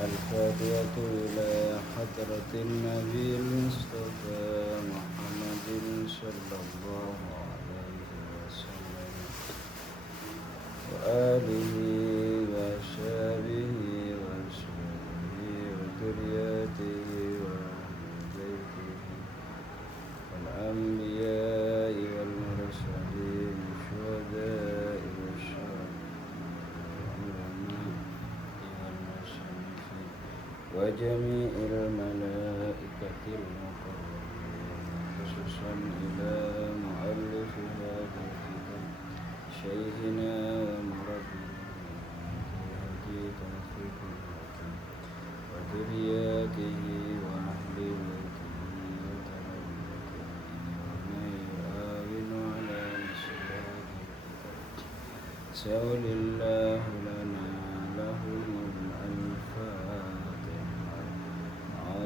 الفاتحة إلى حضرة النبي المصطفى محمد صلى الله عليه وسلم وآله وصحبه وذريته وأهل بيته والأنبياء والمرسلين الشهداء وجميع الملائكة المقربين خصوصا إلى مؤلف هذا الكتاب شيخنا ومربينا توفيق الحكيم وذرياته وأهل بيته وتربيته ومن يعاون على نصر هذا الكتاب سول الله لنا لهم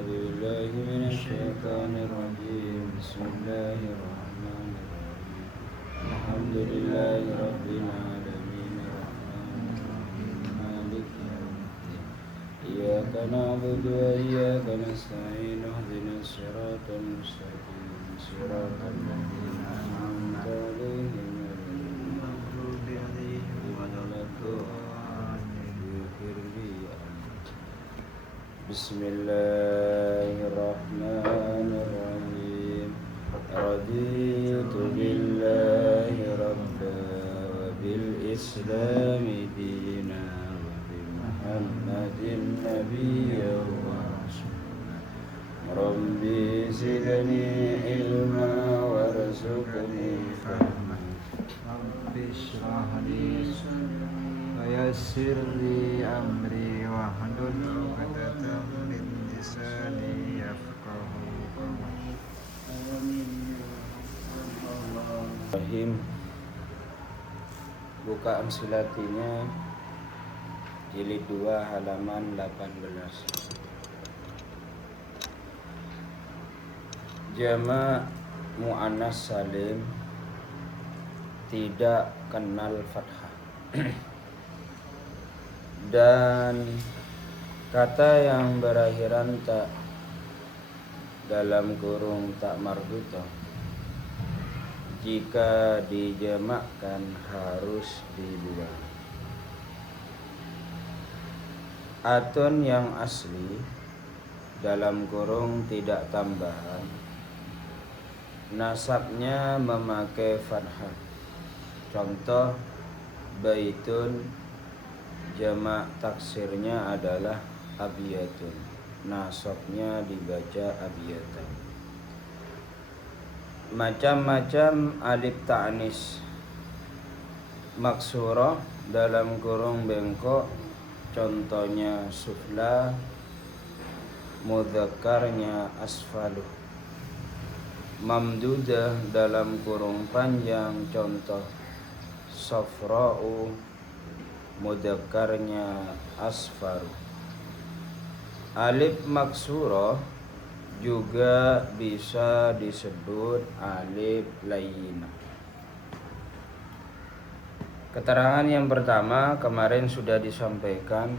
بالله من الشيطان الرجيم بسم الله الرحمن الرحيم الحمد لله رب العالمين الرحمن الرحيم مالك يوم الدين إياك نعبد وإياك نستعين اهدنا الصراط المستقيم صراط الذين أنعمت عليهم غير المغضوب عليهم ولا الضالين اغفر لي بسم الله الرحمن الرحيم رضيت بالله ربا وبالإسلام دينا وبمحمد نبيا ورسولا ربي زدني علما وارزقني فهما رب اشرح لي صدري ويسر لي أمري واحلل عقدة من لساني يفقهوا قولي آمين. Buka Amsilatinya jilid 2 halaman 18. Jama' muannas salim tidak kenal fathah. Dan kata yang berakhiran tak dalam kurung tak marbutoh jika dijamakkan harus dibuang. Atun yang asli dalam kurung tidak tambahan nasabnya memakai fathah. Contoh baitun jamak taksirnya adalah abiyatun, nasabnya dibaca abiyatan. Macam-macam alif ta'nis maksurah dalam kurung bengkok, contohnya sufla, mudzakarnya asfaluh. Mamdudah dalam kurung panjang, contoh safra'u, mudzakarnya asfaru. Alif maksurah juga bisa disebut alif layyinah. Keterangan yang pertama kemarin sudah disampaikan,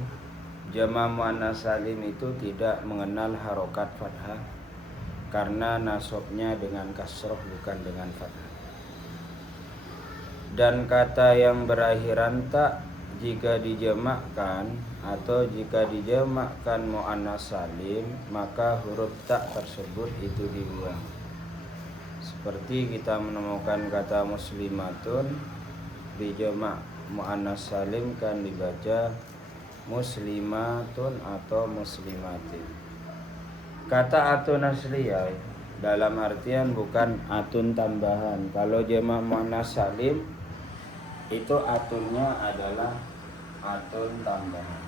jama' muannas salim itu tidak mengenal harokat fathah karena nasabnya dengan kasroh bukan dengan fathah. Dan kata yang berakhiran tak jika dijamakkan atau jika dijamakkan muannas salim maka huruf tak tersebut itu dibuang. Seperti kita menemukan kata muslimatun dijamak muannas salim kan dibaca muslimatun atau muslimatin. Kata atun asliyah dalam artian bukan atun tambahan. Kalau jamak muannas salim itu atunnya adalah atun tambahan.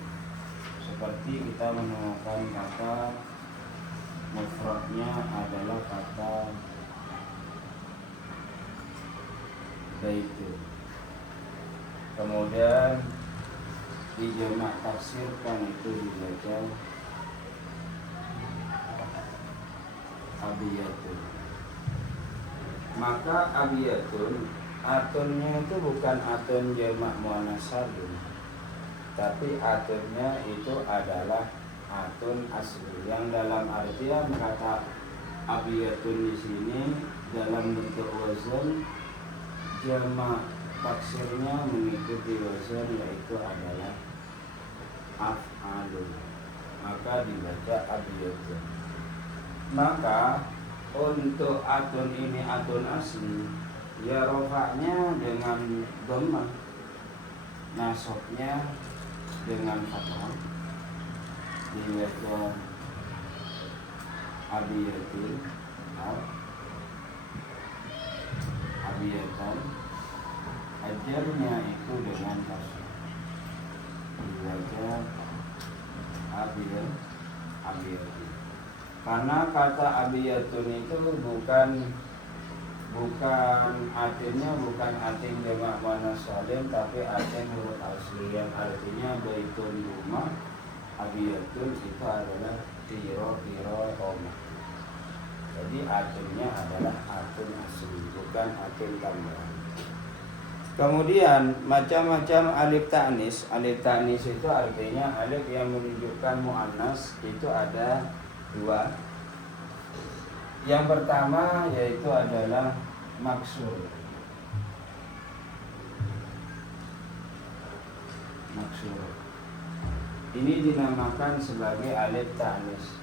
Seperti kita menemukan kata mufradnya adalah kata baitun. Kemudian dijamak taksirkan itu dibaca abiyatun. Maka abiyatun atunnya itu bukan atun jamak muannas salim, tapi atunnya itu adalah atun asli, yang dalam artian kata abiyatun di sini dalam bentuk wazan jamak taksirnya mengikuti wazan, yaitu adalah af'alun, maka dibaca abiyatun. Maka untuk atun ini atun asli, ya rofaknya dengan dhammah, nasabnya dengan fathah, dibaca abiyatun atau abiyatan, ajarnya itu dengan kasar, dibaca abiyatun. Karena kata abiyatun itu bukan artinya bukan atin jamak muannas salim, tapi atin huruf asli yang artinya baitun rumah. Abiyatun itu adalah tiro omah. Jadi atunnya adalah atun asli, bukan atun tambahan. Kemudian macam-macam alif ta'nis. Alif ta'nis itu artinya alif yang menunjukkan muannas, itu ada dua. Yang pertama yaitu adalah maksur. Ini dinamakan sebagai alif ta'nis.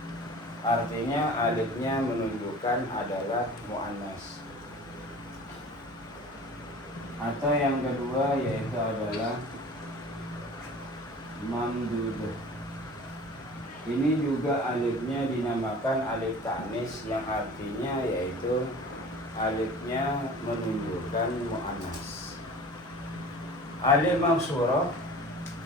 Artinya alifnya menunjukkan adalah muannas. Atau yang kedua yaitu adalah mamdudah. Ini juga alifnya dinamakan alif ta'nis, yang artinya yaitu alifnya menunjukkan muannas. Alif maksurah,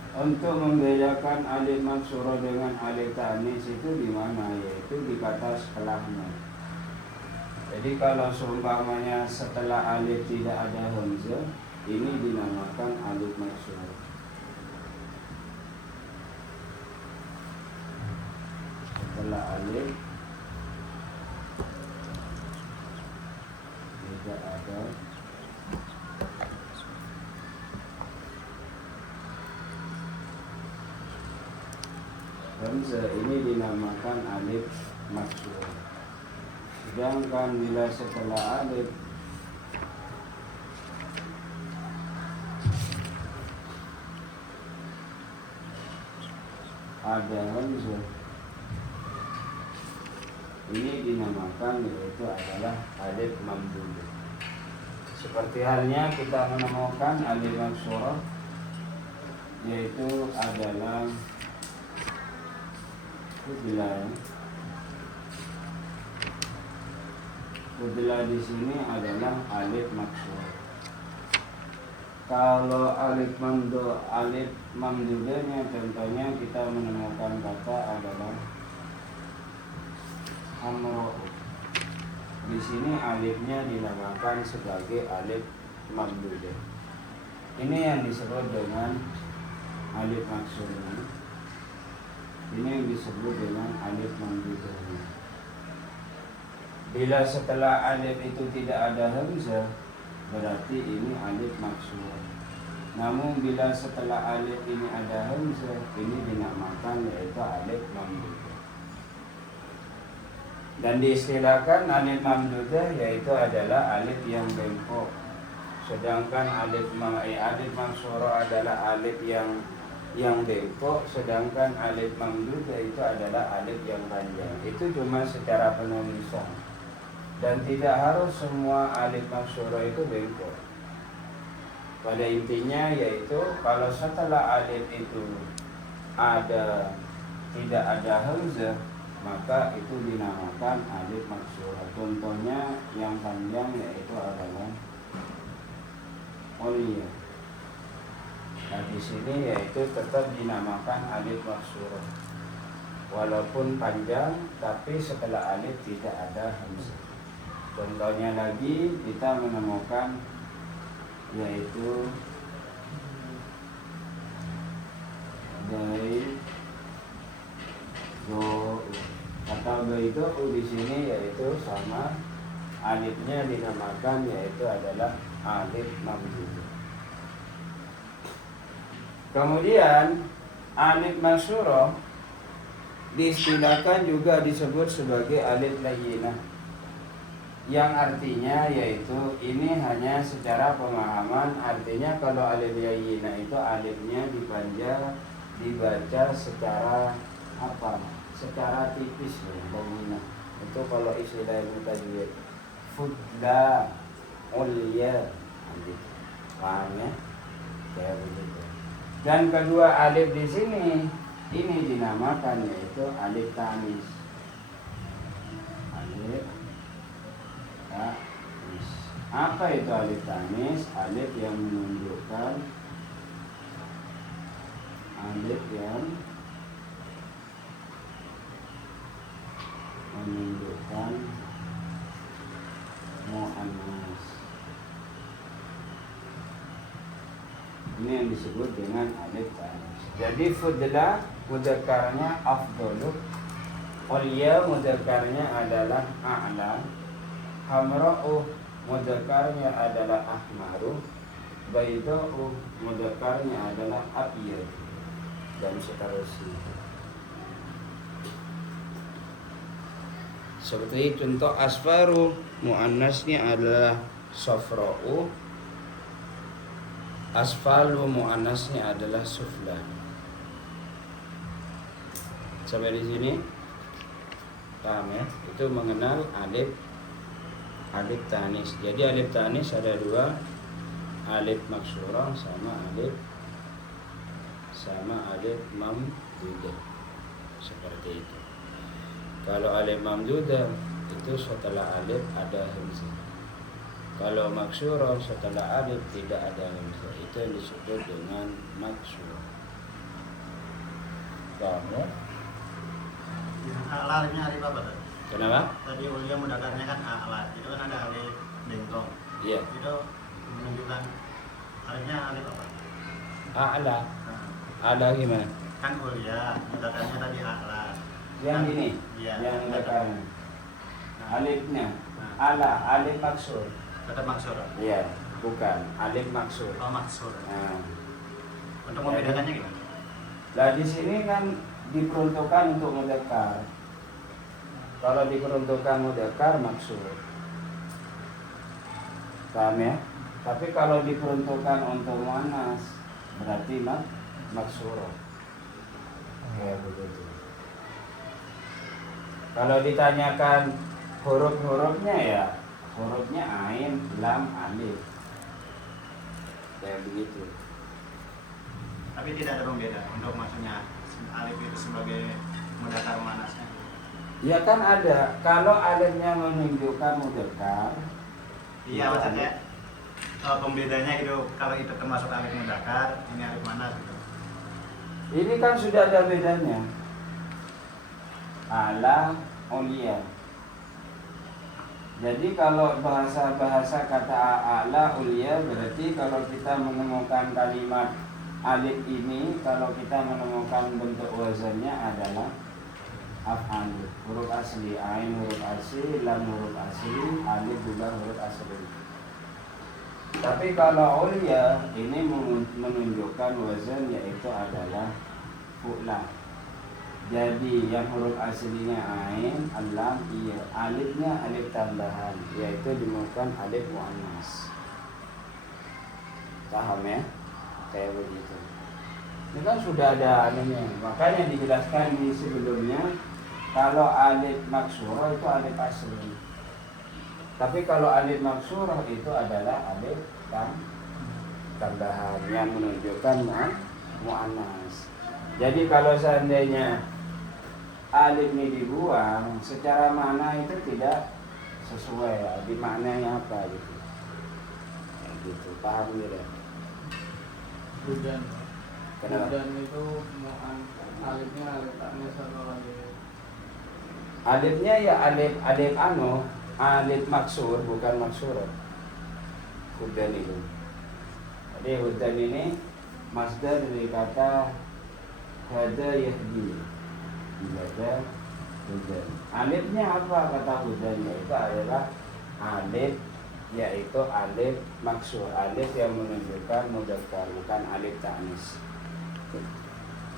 untuk membedakan alif maksurah dengan alif ta'nis itu di mana? Yaitu di kata setelahnya. Jadi kalau seumpamanya setelah alif tidak ada hamzah, ini dinamakan alif maksurah. Setelah alif tidak ada hamzah, ini dinamakan alif maksurah. Sedangkan bila setelah alif ada hamzah, ini dinamakan yaitu adalah alif mamdudah. Seperti halnya kita menemukan alif maksurah, yaitu adalah Udlah di sini adalah alif maksurah. Kalau alif mamdudahnya contohnya kita menemukan kata adalah amro. Di sini alifnya dinamakan sebagai alif mamdudah. Ini yang disebut dengan alif maksurah. Ini yang disebut dengan alif mamdudah. Bila setelah alif itu tidak ada hamzah, berarti ini alif maksurah. Namun bila setelah alif ini ada hamzah, ini dinamakan yaitu alif mamdudah. Dan diistilahkan alif mamdudah yaitu adalah alif yang bengkok. Sedangkan alif maksurah adalah alif yang bengkok, sedangkan alif mamdudah itu adalah alif yang panjang. Itu cuma secara penulisan. Dan tidak harus semua alif maksurah itu bengkok. Pada intinya yaitu kalau setelah alif itu tidak ada hamzah, maka itu dinamakan alif maksurah. Contohnya yang panjang yaitu adalah oliyah. Nah di sini yaitu tetap dinamakan alif maksurah, walaupun panjang, tapi setelah alif tidak ada hamzah. Contohnya lagi kita menemukan yaitu dari do. Kata baido di sini yaitu sama alifnya dinamakan yaitu adalah alif mamdudah. Kemudian alif maksurah diistilahkan juga disebut sebagai alif layyinah, yang artinya yaitu ini hanya secara pemahaman. Artinya kalau alif layyinah itu alifnya dibaca secara apa? Secara tipis ya, layyinah. Itu kalau istilah Ibnu Tajwid. Fudla, ulya, gitu. Paham ya? Kayak begitu. Dan kedua alif di sini ini dinamakan yaitu alif tanis. Alif tanis. Apa itu alif tanis? Alif yang menunjukkan muannas. Ini yang disebut dengan alif tanis. Jadi fudla mudzakarnya afdalu, ulya mudzakarnya adalah a'la, hamra'u mudzakarnya adalah ahmaru, bayda'u mudzakarnya adalah abyad, dan seterusnya. Seperti contoh asfaru muannasnya adalah safra'u, asfalu muannasnya adalah sufla. Sampai di sini paham ya? Itu mengenal alif tanis. Jadi alif tanis ada dua, alif maksurah sama alif mamdudah. Seperti itu. Kalau alif mamdudah itu setelah alif ada hamzah. Kalau maksurah setelah alif tidak ada hamzah, itu yang disebut dengan maksurah. Paham ya? A'la alifnya alif apa tadi? Kenapa? Tadi ulya mudzakarnya kan a'la, itu kan ada alif bentong. Iya. Itu menunjukkan alifnya alif apa? A'la. A'la gimana? Kan ulya mudzakarnya tadi a'la. Yang ini, iya, yang mudzakarnya. Alifnya ala, alif maksur. Tetap maksur. Iya, bukan alif maksur. Oh, maksur. Nah, untuk membedakannya gimana? Lah di sini kan diperuntukkan untuk mudzakkar. Kalau diperuntukkan mudzakkar maksur. Paham ya? Tapi kalau diperuntukkan untuk muannas berarti maksurah. Kayak begitu. Kalau ditanyakan huruf-hurufnya ya hurufnya ain, lam, alif. Kayak begitu. Tapi tidak ada pembeda untuk maksudnya alif itu sebagai mudzakkar muannasnya. Ya kan ada. Kalau alifnya menunjukkan mudzakkar. Iya, maksudnya pembedanya gitu. Kalau itu termasuk alif mudzakkar, ini alif muannas gitu. Ini kan sudah ada bedanya. Ala, ulia. Jadi kalau bahasa-bahasa kata ala, ulia berarti kalau kita menemukan kalimat alif ini, kalau kita menemukan bentuk wazannya adalah af'al. Huruf asli, ain huruf asli, lam huruf asli, alif juga huruf asli. Tapi kalau ulia ini menunjukkan wazan yaitu adalah fu'la. Jadi yang huruf aslinya ain, lam, iya, alifnya alif tambahan, yaitu dimakan alif muannas. Paham ya? Kayak begitu. Ini kan sudah ada anunya. Makanya dijelaskan di sebelumnya kalau alif maksurah itu alif asli. Tapi kalau alif maksurah itu adalah alif tambahan yang menunjukkan muannas. Jadi kalau seandainya alif ini dibuang, secara makna itu tidak sesuai ya. Di maknanya apa gitu. Ya, gitu. Paham ya? Hujan. Kenapa? Hujan itu alifnya alif tanis atau alif? Alifnya ya alif alif maksur bukan maksurah. Hujan itu. Jadi hujan ini masdar dari kata hada yahdi. Dibaca hujan. Alifnya apa kata hujan? Yaitu adalah alif, yaitu alif maksur, alif yang menunjukkan mudzakkar, bukan alif tanis.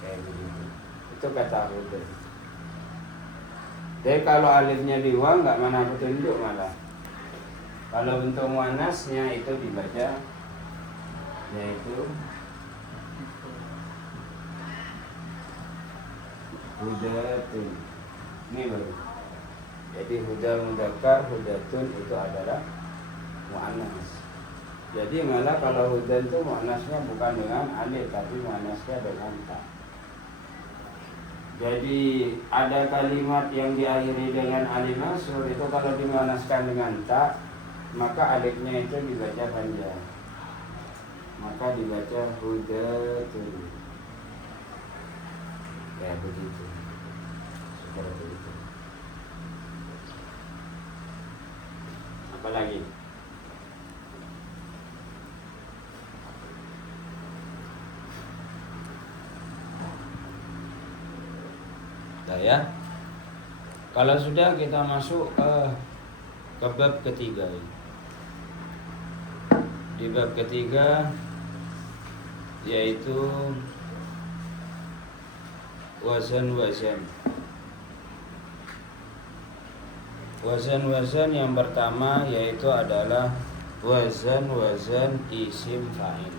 Kayak begitu. Itu kata hujan. Jadi kalau alifnya di wa nggak mana petunjuk malah. Kalau bentuk muannasnya itu dibaca yaitu hudatun. Ini baru. Jadi huda mudzakkar, hudatun itu adalah muannas. Jadi malah kalau hudan itu muannasnya bukan dengan alif tapi muannasnya dengan ta. Jadi ada kalimat yang diakhiri dengan alif mansur itu kalau dimuannaskan dengan ta maka alifnya itu dibaca panjang. Maka dibaca hudatun. Kayak begitu. Seperti itu. Apa lagi? Nah, ya. Kalau sudah kita masuk ke bab ketiga. Di bab ketiga yaitu wazan-wazan. Wazan-wazan yang pertama yaitu adalah wazan-wazan isim fa'il.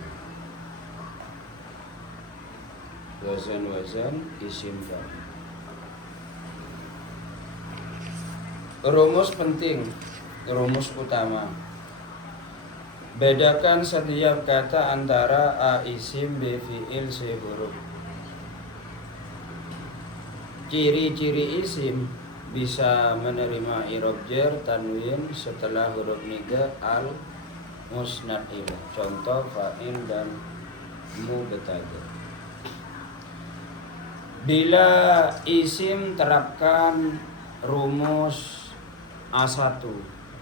Wazan-wazan isim fa'il. Rumus penting, rumus utama. Bedakan setiap kata antara a isim, b fi'il, c huruf. Ciri-ciri isim bisa menerima i'rab jar tanwin setelah huruf nida al musnad ilah. Contoh fa'il dan mubtada. Bila isim terapkan rumus A1,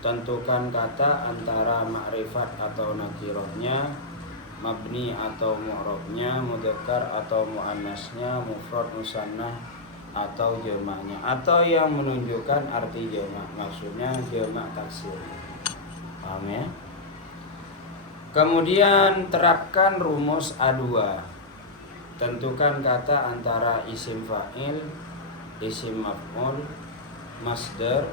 tentukan kata antara ma'rifat atau nakirahnya, mabni atau mu'rabnya, mudzakkar atau muannasnya, mufrad musannah atau jamaknya, atau yang menunjukkan arti jamak, maksudnya jamak taksir. Paham ya? Kemudian terapkan rumus A2. Tentukan kata antara isim fa'il, isim maf'ul, masdar,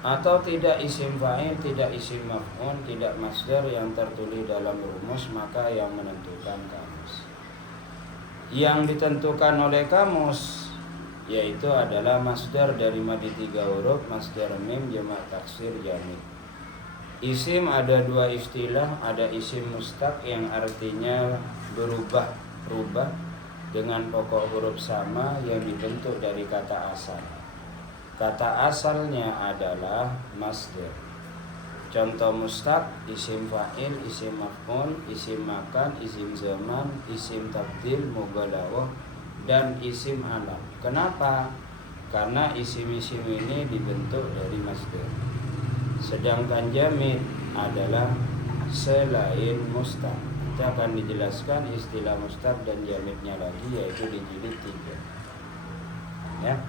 atau tidak isim fa'il, tidak isim maf'ul, tidak masdar yang tertulis dalam rumus, maka yang menentukan kamus. Yang ditentukan oleh kamus yaitu adalah masdar dari madi 3 huruf, masdar mim, jamak taksir, jamid. Isim ada dua istilah, ada isim mustaq yang artinya berubah dengan pokok huruf sama yang dibentuk dari kata asal. Kata asalnya adalah masdar. Contoh mustaq, isim fa'il, isim maf'ul, isim makan, isim zaman, isim tabdil, mubalaghah, dan isim alam. Kenapa? Karena isim-isim ini dibentuk dari masdar. Sedangkan jamid adalah selain mustaq. Kita akan dijelaskan istilah mustaq dan jamidnya lagi, yaitu di jilid 3. Ya.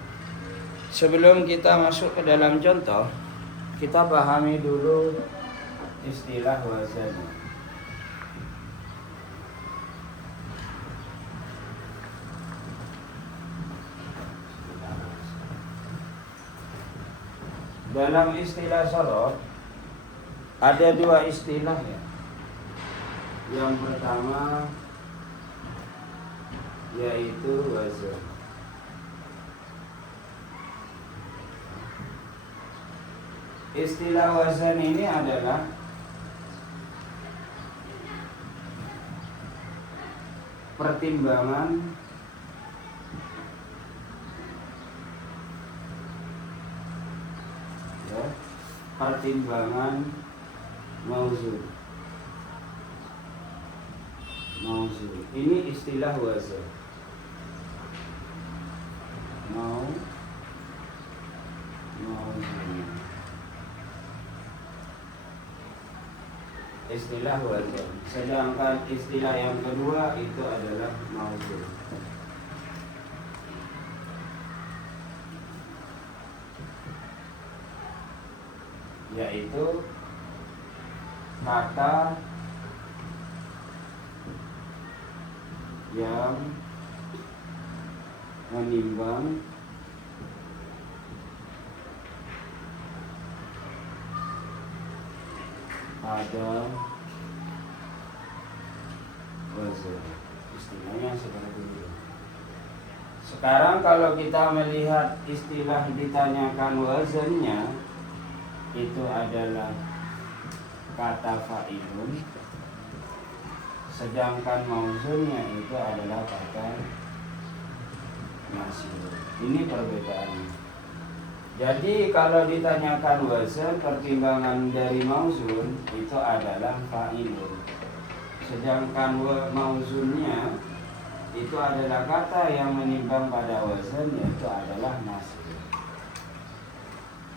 Sebelum kita masuk ke dalam contoh, kita pahami dulu istilah wazan. Dalam istilah sharaf ada dua istilah ya. Yang pertama yaitu wazan. Istilah wazan ini adalah pertimbangan ya, pertimbangan mauzun. Ini istilah wazan. Mauzun. Istilah wazan. Sedangkan istilah yang kedua itu adalah mauzun. Yaitu kata yang menimbang ada wazan. Istilahnya seperti itu. Sekarang kalau kita melihat istilah ditanyakan wazannya, itu adalah kata fa'ilun, sedangkan mauzunnya itu adalah kata nasirun. Ini perbedaannya. Jadi kalau ditanyakan wazan, pertimbangan dari mauzun itu adalah fa'ilun, sedangkan mauzunnya itu adalah kata yang menimbang pada wazan, yaitu adalah nasir.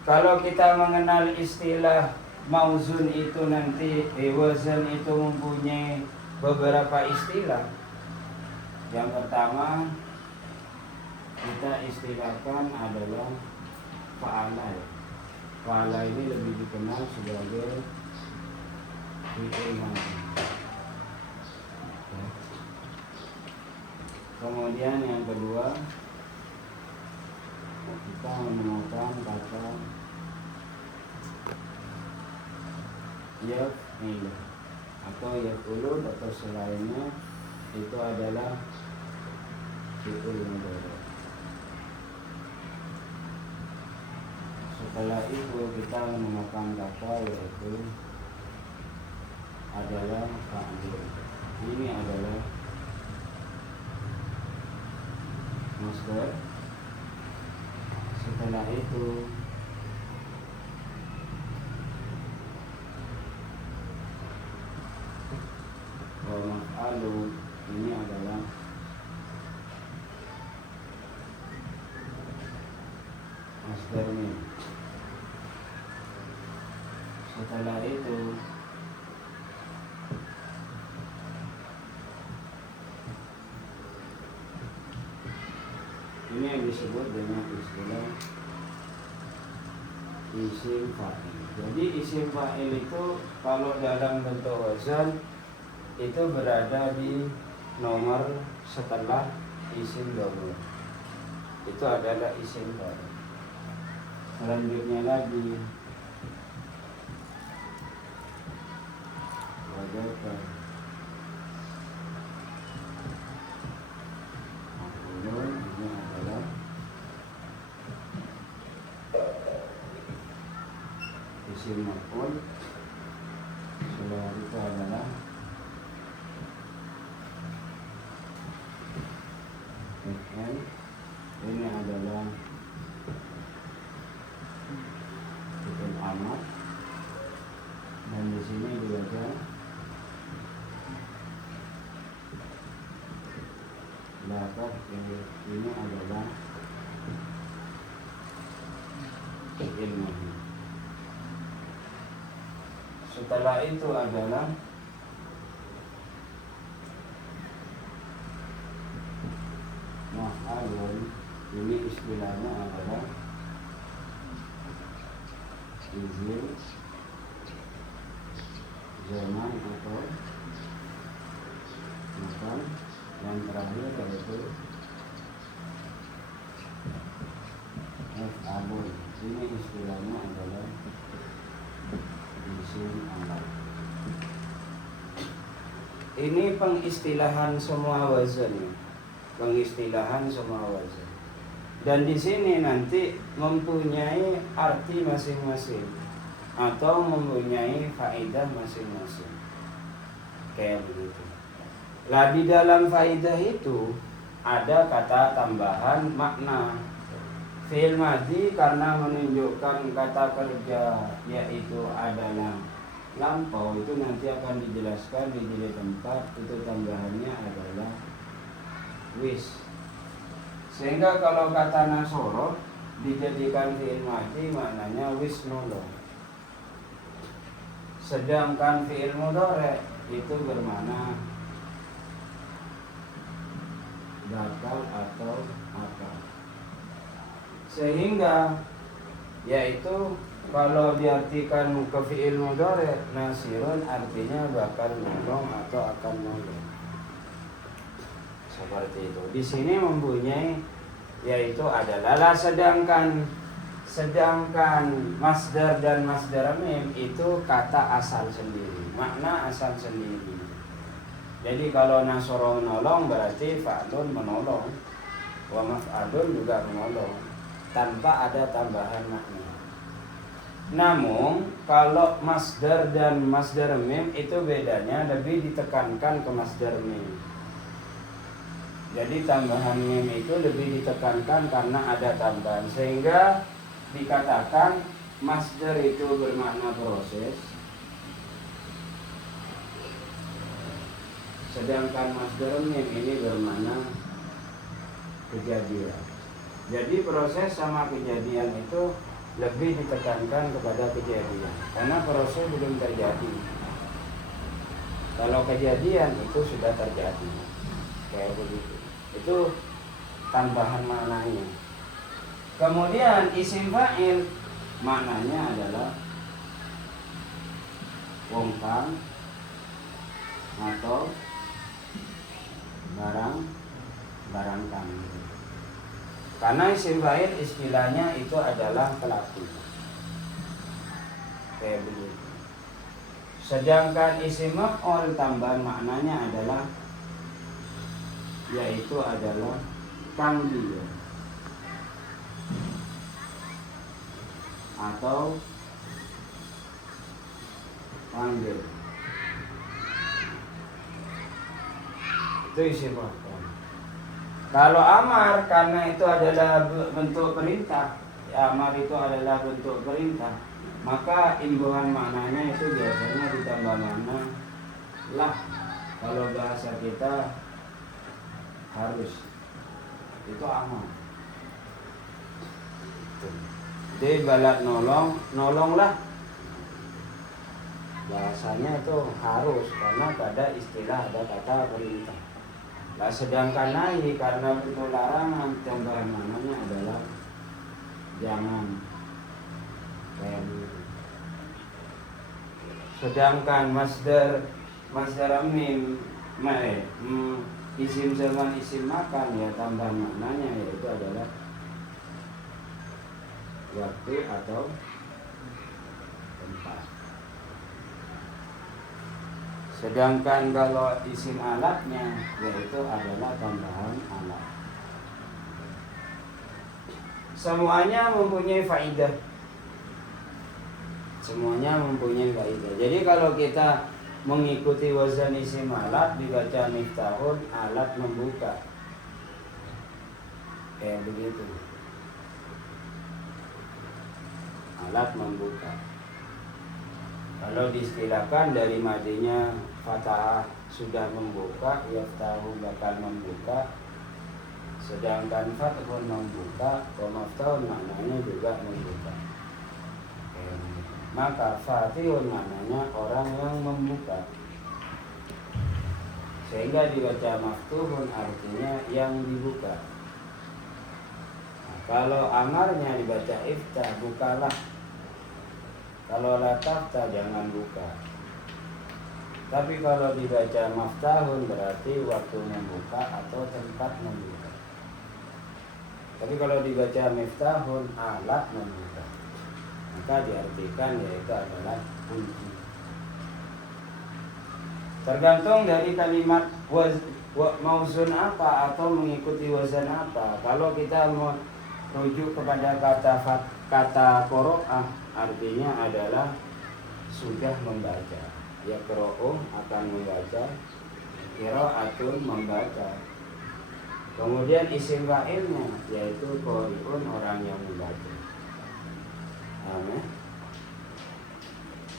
Kalau kita mengenal istilah mauzun itu nanti wazan itu mempunyai beberapa istilah. Yang pertama kita istilahkan adalah fa'ala. Fa'ala ini lebih dikenal sebagai fi'il madhi. Kemudian yang kedua kita menemukan kata yaf'il atau yaf'ulun atau selainnya, itu adalah fi'il mudhari. Setelah itu kita menemukan kata yaitu adalah fa'il. Ini adalah masdar. Setelah itu wa maf'alun, ini adalah masdarnya. Setelah itu ini yang disebut dengan istilah isim fa'il. Jadi isim fa'il itu kalau dalam bentuk wazan itu berada di nomor setelah isim dhamir. Itu adalah isim fa'il. Selanjutnya lagi wajaka, maf'ulun, ini adalah isim maf'ul. Setelah itu adalah fi'il. Ini adalah fi'il amr, dan di sini dibaca lafaz. Ini adalah fi'il madhi. Setelah itu adalah maf'alun. Ini istilahnya adalah izin zaman atau makan. Yang terakhir yaitu maf'alun. Ini istilahnya adalah isim amr. Ini pengistilahan semua wazan. Pengistilahan semua wazan. Dan di sini nanti mempunyai arti masing-masing atau mempunyai faedah masing-masing. Kayak begitu. Lah di dalam faedah itu ada kata tambahan makna. Fi'il madhi karena menunjukkan kata kerja, yaitu adalah lampau, itu nanti akan dijelaskan di jilid 4. Itu tambahannya adalah wis. Sehingga kalau kata nasoro dijadikan fi'il madhi maknanya wis nolong. Sedangkan fi'il mudhari itu bermakna bakal atau akal. Sehingga yaitu kalau diartikan ke fi'il mudhari nasirun artinya bakal nolong atau akan nolong. Seperti itu. Di sini mempunyai yaitu adalah, sedangkan Sedangkan masdar dan masdar mim itu kata asal sendiri, makna asal sendiri. Jadi kalau nasoro menolong berarti fa'lun menolong, wa maf'alun juga menolong, tanpa ada tambahan makna. Namun kalau masdar dan masdar mim itu bedanya lebih ditekankan ke masdar mim. Jadi tambahan mim itu lebih ditekankan karena ada tambahan, sehingga dikatakan masdar itu bermakna proses, sedangkan masdar mim ini bermakna kejadian. Jadi proses sama kejadian itu lebih ditekankan kepada kejadian, karena proses belum terjadi. Kalau kejadian itu sudah terjadi, kayak begitu. Itu tambahan maknanya. Kemudian isim fa'il maknanya adalah wong kang atau barang kang. Karena isim fa'il istilahnya itu adalah pelaku, kayak begitu. Sedangkan isim maf'ul tambahan maknanya adalah, yaitu adalah kang dia atau panggil. Itu isim maf'ul. Kalau amar, karena itu adalah bentuk perintah, ya, amar itu adalah bentuk perintah, maka imbuhan maknanya itu biasanya ditambah makna lah. Kalau bahasa kita harus, itu amar. Jadi balat nolong, nolonglah, bahasanya itu harus, karena pada istilah ada kata perintah. Nah, sedangkan nahi karena bentuk larangan, tambahan maknanya adalah jangan, kayak gitu. Sedangkan masdar mim isim sama isim makan, ya tambahan maknanya yaitu adalah waktu atau tempat. Sedangkan kalau isim alatnya yaitu adalah tambahan alat. Semuanya mempunyai faidah. Semuanya mempunyai faidah. Jadi kalau kita mengikuti wazan isim alat dibaca miftahun, alat membuka, kayak begitu. Alat membuka. Kalau diistilahkan dari madinya fathah sudah membuka, yaftahu bakal membuka. Sedangkan fathun membuka, wa maftahun maknanya juga membuka. Maka fatihun maknanya orang yang membuka, sehingga dibaca maftuhun artinya yang dibuka. Nah, kalau amarnya dibaca iftah, bukalah. Kalau la taftah, jangan buka. Tapi kalau dibaca maftahun berarti waktu membuka atau tempat membuka. Tapi kalau dibaca miftahun, alat membuka, maka diartikan yaitu adalah kunci. Tergantung dari kalimat mauzun apa atau mengikuti wazan apa. Kalau kita mau rujuk kepada kata qira'ah, artinya adalah sudah membaca. Ya qira'ah akan membaca, qira'atun membaca. Kemudian isim fa'ilnya yaitu qari'un, orang yang membaca. Amin.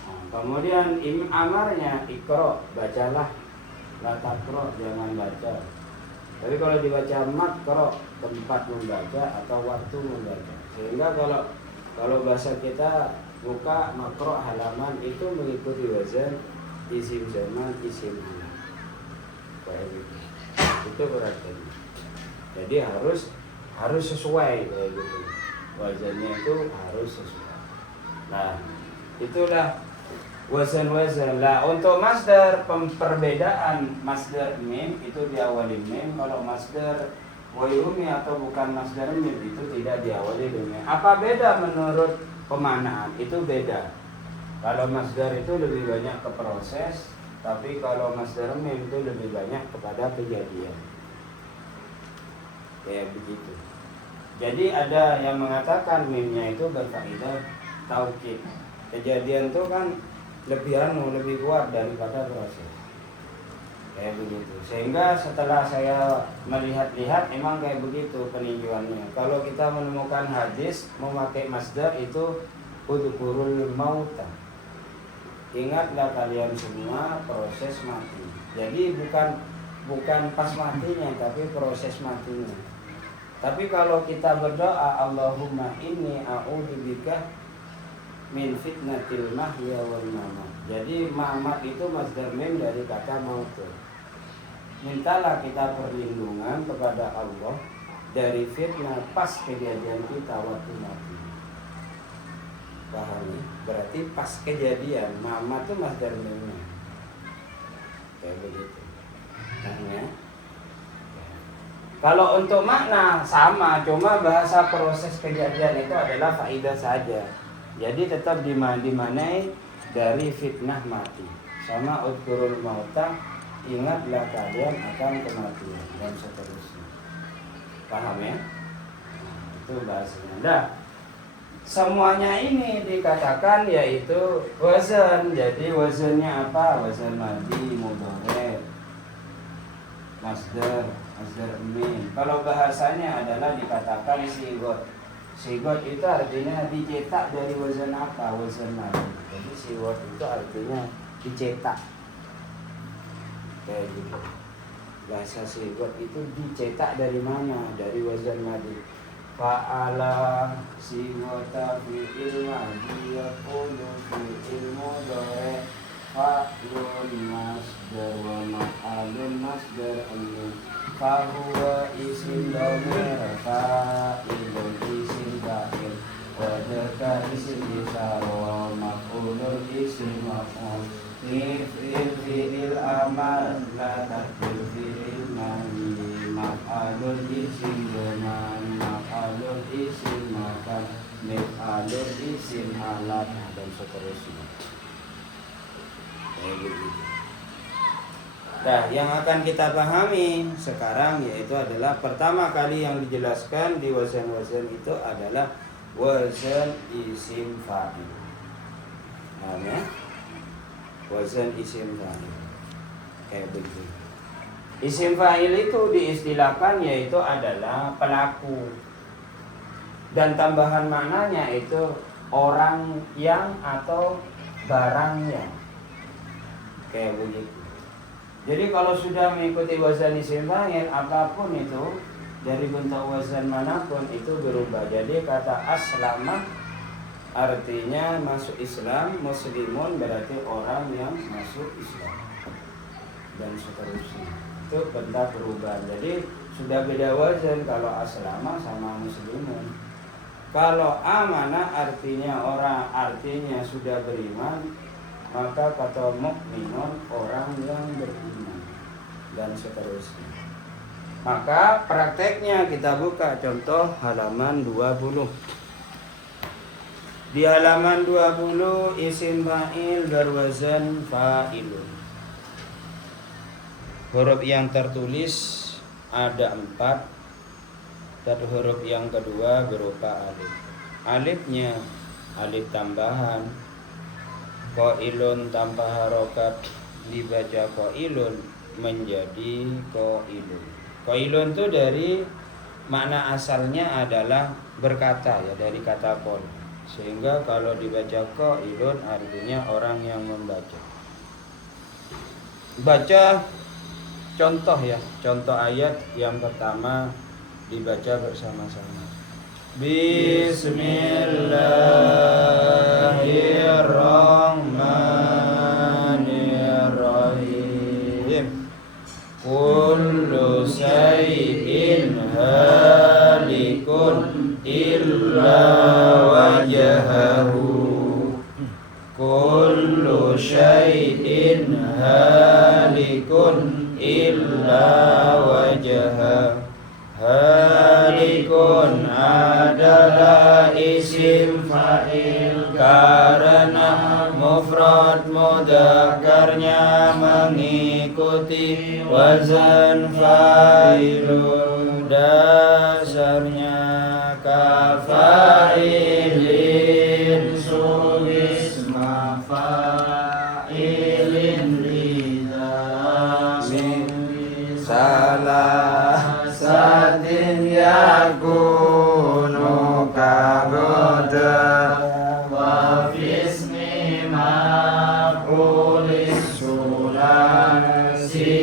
Nah, kemudian amarnya iqra, bacalah. La taqra, jangan baca. Tapi kalau dibaca maqra, tempat membaca atau waktu membaca. Sehingga kalau bahasa kita buka makro halaman itu mengikuti wazan isim zaman, isim anak. Kayak gitu. Itu berarti. Jadi harus sesuai kayak gitu. Wazannya itu harus sesuai. Nah, itulah wazan-wazan. Lah untuk masdar, perbedaan masdar mim itu diawali mim. Kalau masdar Wayumi atau bukan masdar mim itu tidak diawali dengan. Apa beda menurut pemanaan? Itu beda. Kalau masdar itu lebih banyak ke proses, tapi kalau masdar mim itu lebih banyak kepada kejadian. Kayak begitu. Jadi ada yang mengatakan mimnya itu berfaedah taukid. Kejadian itu kan lebih kuat daripada proses. Kayak begitu. Sehingga setelah saya melihat-lihat emang kayak begitu peninjauannya. Kalau kita menemukan hadis memakai masdar itu udhkurul mauta. Ingatlah kalian semua proses mati. Jadi bukan pas matinya tapi proses matinya. Tapi kalau kita berdoa Allahumma inni a'udzubika min fitnatil mahya wal mamat. Jadi mamat itu masdar mim dari kata maut. Mintalah kita perlindungan kepada Allah dari fitnah pas kejadian kita waktu mati. Paham ya? Berarti pas kejadian mamat itu masdar mimnya. Kayak begitu. Nah, kalau untuk makna sama, cuma bahasa proses kejadian itu adalah faidah saja. Jadi tetap dimanai dari fitnah mati. Sama udhkurul mauta, ingatlah kalian akan kematian dan seterusnya. Paham ya? Itu bahasanya. Nah, semuanya ini dikatakan yaitu wazan. Jadi wazannya apa? Wazan madi, mudhari, masdar mim. Kalau bahasanya adalah dikatakan sigot. Sigot itu artinya dicetak dari wazan apa? Wazan madi. Jadi sigot itu artinya dicetak. Kayak gitu. Bahasa sigot itu dicetak dari mana? Dari wazan madi. Fa'ala sigota fi'il madi yaqulu fi'il mudhari fa'lun masdar wa ma'alun masdar amin. Fahuwa isim dhamir fa'ilun isim fa'il wadaka isim isara maf'ulun isim maf'ul fi'il amal la takbil fi'il mani maf'alun isim zaman maf'alun isim makan maf'alun isim alat dan seterusnya. Kayak begitu. Nah, yang akan kita pahami sekarang yaitu adalah pertama kali yang dijelaskan di wazan-wazan itu adalah wazan isim fa'il. Nah, ya? Wazan isim fa'il. Kayak begitu. Isim fa'il itu diistilahkan yaitu adalah pelaku. Dan tambahan maknanya itu orang yang atau barang yang. Kayak begitu. Jadi kalau sudah mengikuti wazan isim fa'il apapun itu dari bentuk wazan manapun itu berubah. Jadi kata aslama artinya masuk Islam, muslimun berarti orang yang masuk Islam dan seterusnya. Itu bentuk perubahan. Jadi sudah beda wazan kalau aslama sama muslimun. Kalau amanah artinya orang, artinya sudah beriman. Maka kata mukminun orang yang beriman dan seterusnya. Maka prakteknya kita buka contoh halaman 20. Di halaman 20 isim fa'il berwazan fa'ilun. Huruf yang tertulis ada 4 dan huruf yang kedua berupa alif. Alifnya alif tambahan. Qailun tanpa harokat dibaca qailun menjadi qailun. Qailun itu dari makna asalnya adalah berkata ya, dari kata qol. Sehingga kalau dibaca qailun artinya orang yang membaca. Baca contoh ya, contoh ayat yang pertama dibaca bersama-sama. Bismillahirrahmanirrahim. Kullu shay'in halikun illa wajhahu. Kullu shay'in halikun illa wajhahu. adalah isim fa'il karena mufrad mudzakarnya mengikuti wazan fa'ilun, dasarnya kafa'ilin sulisma fa'ilin lizamin salah satin yakunu kagoda wa fismi maf'ulis sulasi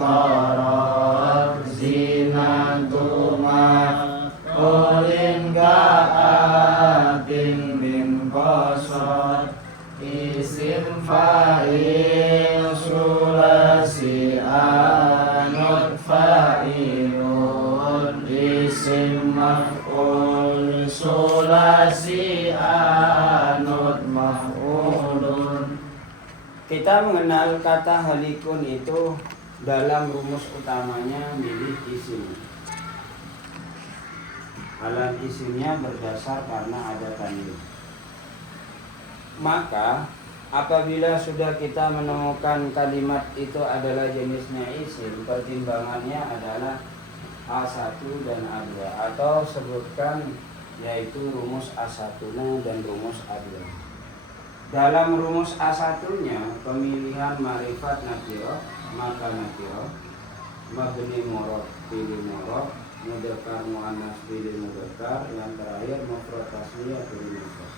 qarab zinatu maf'ulin ka'atin min qasad isim fa'il sulasi anut fa'ilun isim maf'ul sulasi anut maf'ulun. Kita mengenal kata halikun itu dalam rumus utamanya milik isim. Alat isimnya berdasar karena ada tanwin. Maka apabila sudah kita menemukan kalimat itu adalah jenisnya isim, pertimbangannya adalah A1 dan A2, atau sebutkan yaitu rumus A1-nya dan rumus A2. Dalam rumus A1-nya pemilihan ma'rifat nakiro, maka nakiro, mabni murad pilih murad, mudzakkar muannas pilih mudzakkar, yang terakhir mufrad tasniyah pilih mufrad.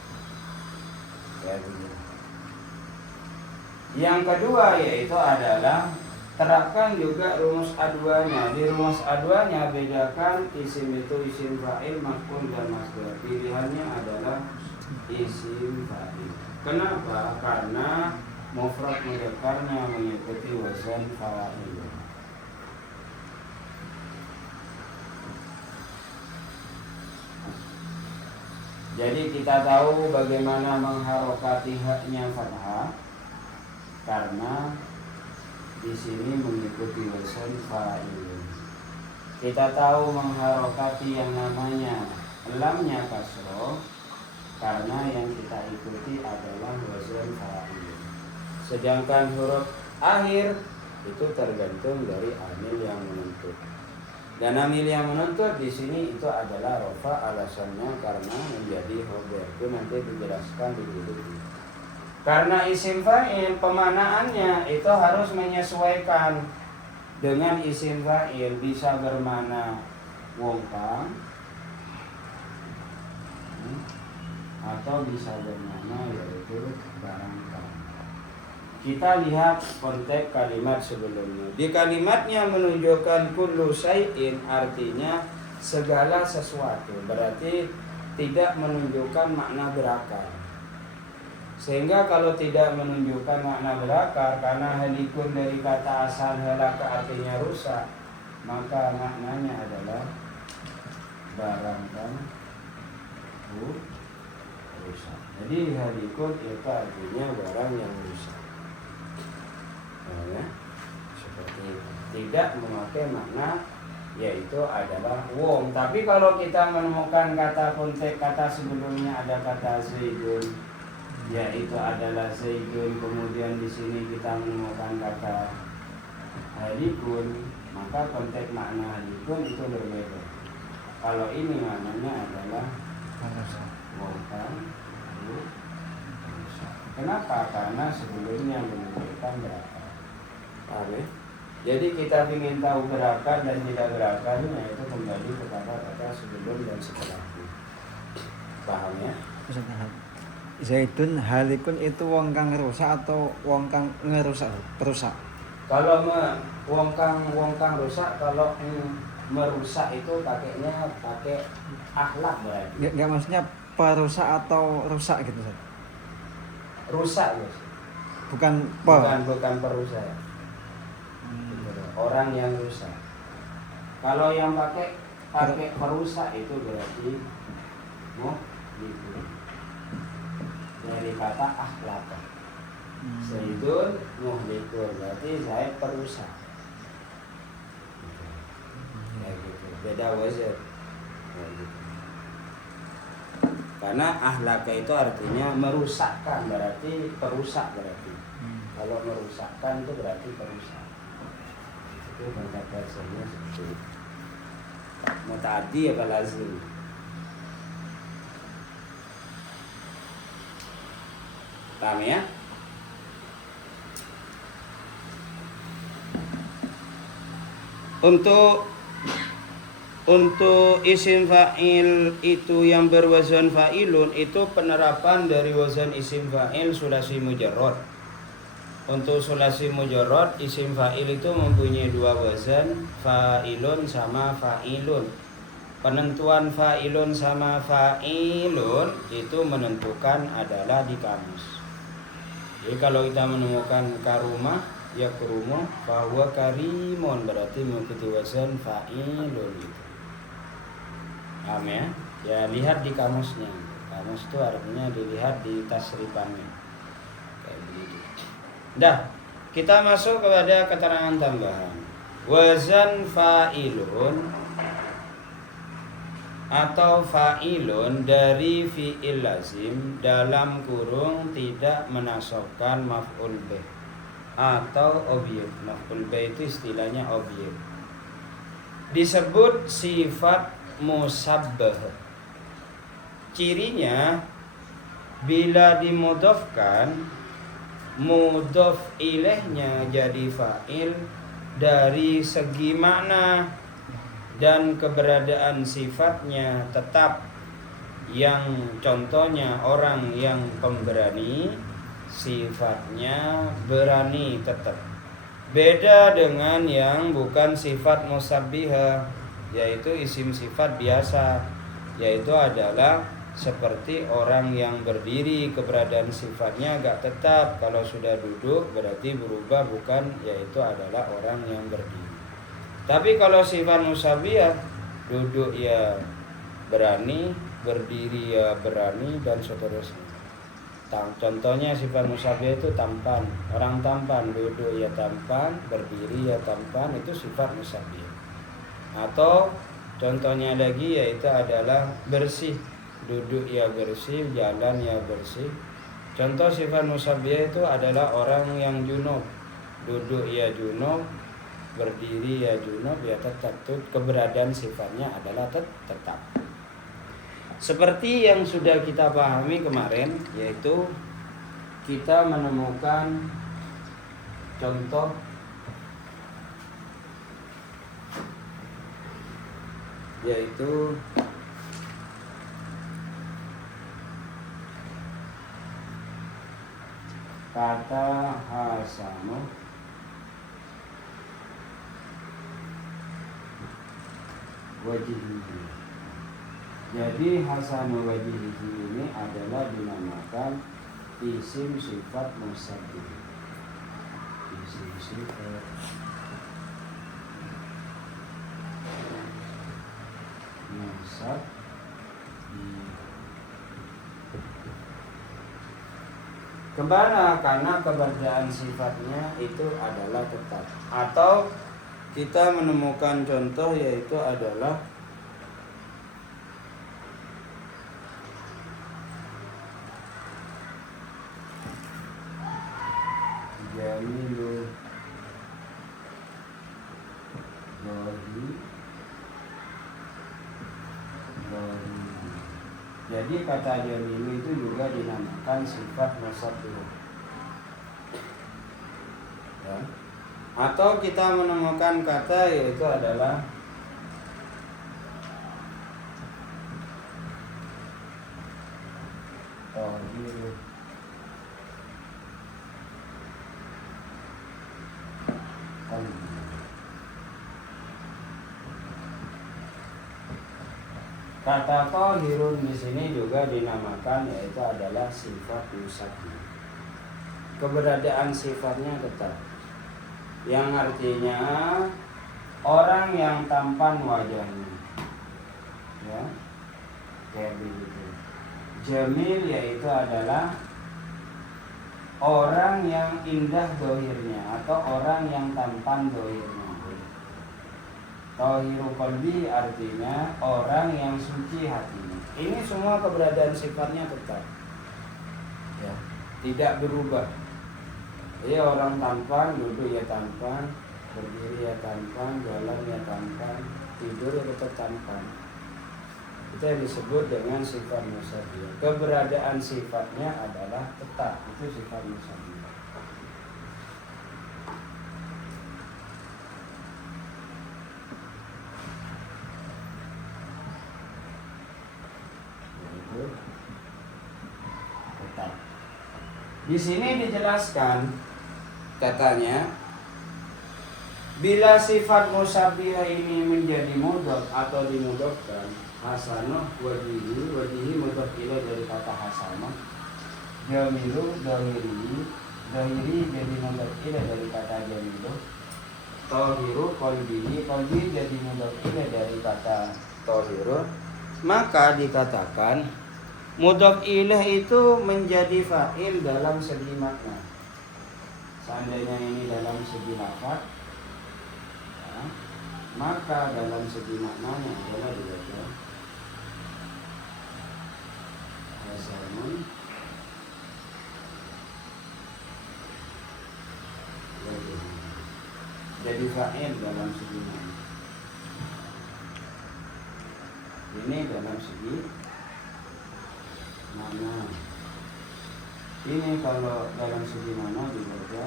Yang kedua yaitu adalah terapkan juga rumus A2-nya. Di rumus A2-nya bedakan isim itu isim fa'il, maf'ul dan masdar. Pilihannya adalah isim fa'il. Kenapa? Karena mufrad mudzakarnya mengikuti wazan fa'il. Jadi kita tahu bagaimana mengharokati haknya fathah karena di sini mengikuti wazan fa'il. Kita tahu mengharokati yang namanya lamnya kasroh karena yang kita ikuti adalah wazan fa'il. Sedangkan huruf akhir itu tergantung dari amil yang menuntut. Dan amil yang menuntut di sini itu adalah rofa, alasannya karena menjadi khobar. Itu nanti dijelaskan di buku. Karena isim fa'il pemanaannya itu harus menyesuaikan dengan isim fa'il, bisa bermana wongkang atau bisa bermana yaitu barangkali. Kita lihat konteks kalimat sebelumnya. Di kalimatnya menunjukkan kullu syai'in, artinya segala sesuatu. Berarti tidak menunjukkan makna berakar. Sehingga kalau tidak menunjukkan makna berakar, karena halikun dari kata asal halaka artinya rusak, maka maknanya adalah barangkali rusak. Jadi halikun itu artinya barang yang rusak. Ya, seperti itu. Tidak memakai makna yaitu adalah wong. Tapi kalau kita menemukan kata konteks kata sebelumnya ada kata zaidun, yaitu adalah zaidun, kemudian di sini kita menemukan kata halikun, maka konteks makna halikun itu berbeda. Kalau ini maknanya adalah wong kan. Kenapa? Karena sebelumnya menunjukkan berakar. Jadi kita ingin tahu berakar dan tidak berakarnya itu kembali kepada kata sebelum dan setelah. Paham ya? Zaidun halikun itu wong kang rusak atau wong kang ngerusak, perusak? Kalau wong kang rusak, kalau merusak itu pakainya pakai akhlak berarti. Enggak maksudnya perusak atau rusak gitu, Ustaz. Rusak, Bos. Bukan perusak. Orang yang rusak. Kalau yang pakai perusak itu berarti gitu. Dari kata akhlak. Zaidun muhlikun, berarti Zaid perusak. Ya gitu. Beda wazir. Ya gitu. Karena ahlaka itu artinya merusakkan, berarti perusak berarti. Kalau merusakkan itu berarti perusak. Itu kata bahasanya seperti itu. Muta'addi apa lazim? Paham ya? Untuk isim fa'il itu yang berwazan fa'ilun itu penerapan dari wazan isim fa'il sulasi mujarrad. Untuk sulasi mujarrad isim fa'il itu mempunyai dua wazan, fa'ilun sama fa'ilun. Penentuan fa'ilun sama fa'ilun itu menentukan adalah di kamus. Jadi kalau kita menemukan karumah ya kurumu bahwa karimun berarti mengikuti wazan fa'ilun gitu. Paham ya? Ya lihat di kamusnya. Kamus itu artinya dilihat di tasrifannya. Kayak begitu. Dah, kita masuk kepada keterangan tambahan. Wazan fa'ilun atau fa'ilun dari fi'il lazim dalam kurung tidak menasobkan maf'ul bih atau objek. Maf'ul bih itu istilahnya objek. Disebut sifat musabbah. Cirinya bila dimudhofkan, mudhof ilaihnya jadi fa'il dari segi makna dan keberadaan sifatnya tetap. Yang contohnya orang yang pemberani, sifatnya berani tetap. Beda dengan yang bukan sifat musabbihah, yaitu isim sifat biasa, yaitu adalah seperti orang yang berdiri, keberadaan sifatnya agak tetap. Kalau sudah duduk berarti berubah, bukan, yaitu adalah orang yang berdiri. Tapi kalau sifat musabbihah, duduk ya berani, berdiri ya berani, dan seterusnya. Contohnya sifat musabbihah itu tampan, orang tampan, duduk ya tampan, berdiri ya tampan, itu sifat musabbihah. Atau contohnya lagi yaitu adalah bersih, duduk ya bersih, jalan ya bersih. Contoh sifat musabbihah itu adalah orang yang junub, duduk ya junub, berdiri ya junub, ya tetap keberadaan sifatnya adalah tetap. Seperti yang sudah kita pahami kemarin, yaitu kita menemukan contoh yaitu kata hasanu wajihihi. Jadi hasanu wajihihi ini adalah dinamakan isim sifat musabbih. Isim sifat musabbih. Kemana? Karena keberadaan sifatnya itu adalah tetap. Atau kita menemukan contoh yaitu adalah jamilu wahi. Jadi kata jamilu itu juga dinamakan sifat musabbih. Ya. Atau kita menemukan kata yaitu adalah tahir. Kata tahirun di sini juga dinamakan yaitu adalah sifat musabbih. Keberadaan sifatnya tetap. Yang artinya orang yang tampan wajahnya. Ya. Kayak begitu. Jamil yaitu adalah orang yang indah dohirnya atau orang yang tampan dohirnya. Tahiru qalbi artinya orang yang suci hatinya. Ini semua keberadaan sifatnya tetap, ya, tidak berubah. Jadi orang tampan, duduk ya tampan, berdiri ya tampan, jalan ya tampan, tidur ya tetap tampan. Itu yang disebut dengan sifat musyabihah. Keberadaan sifatnya adalah tetap, itu sifat musyabihah. Itu tetap. Di sini dijelaskan, katanya, bila sifat musyabihah ini menjadi mudhaf atau dimudhafkan, hasanah wajihi mudhaf ilaih dari kata hasanah, jamilu dahiri jadi mudhaf ilaih dari kata jamilu, tahiru qalbihi jadi mudhaf ilaih dari kata tahiru, maka dikatakan mudhaf ilaih itu menjadi fa'il dalam segi makna. Seandainya ini dalam segi lafaz, ya, maka dalam segi maknanya adalah dibaca hasanun jadi fa'il dalam segi makna. Ini dalam segi makna. Ini kalau dalam segi mana dibaca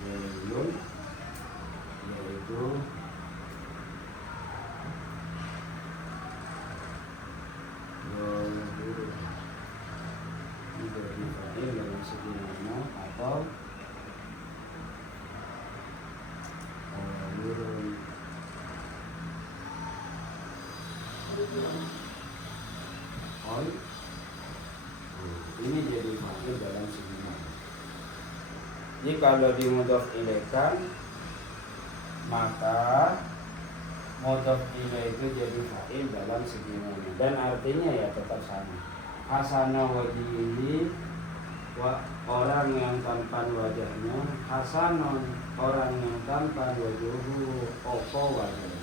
zailun, yaitu zailun menjadi fa'il dalam segi mana, atau zailun ini jadi fa'il dalam segi mana. Jadi kalau dimudhaf ilaihkan, maka mudhaf ilaih itu jadi fa'il dalam segi mana, dan artinya ya tetap sama. Hasanah wajihi, orang yang tampan wajahnya, hasanon, orang yang tampan wajuhu, opo wajahnya.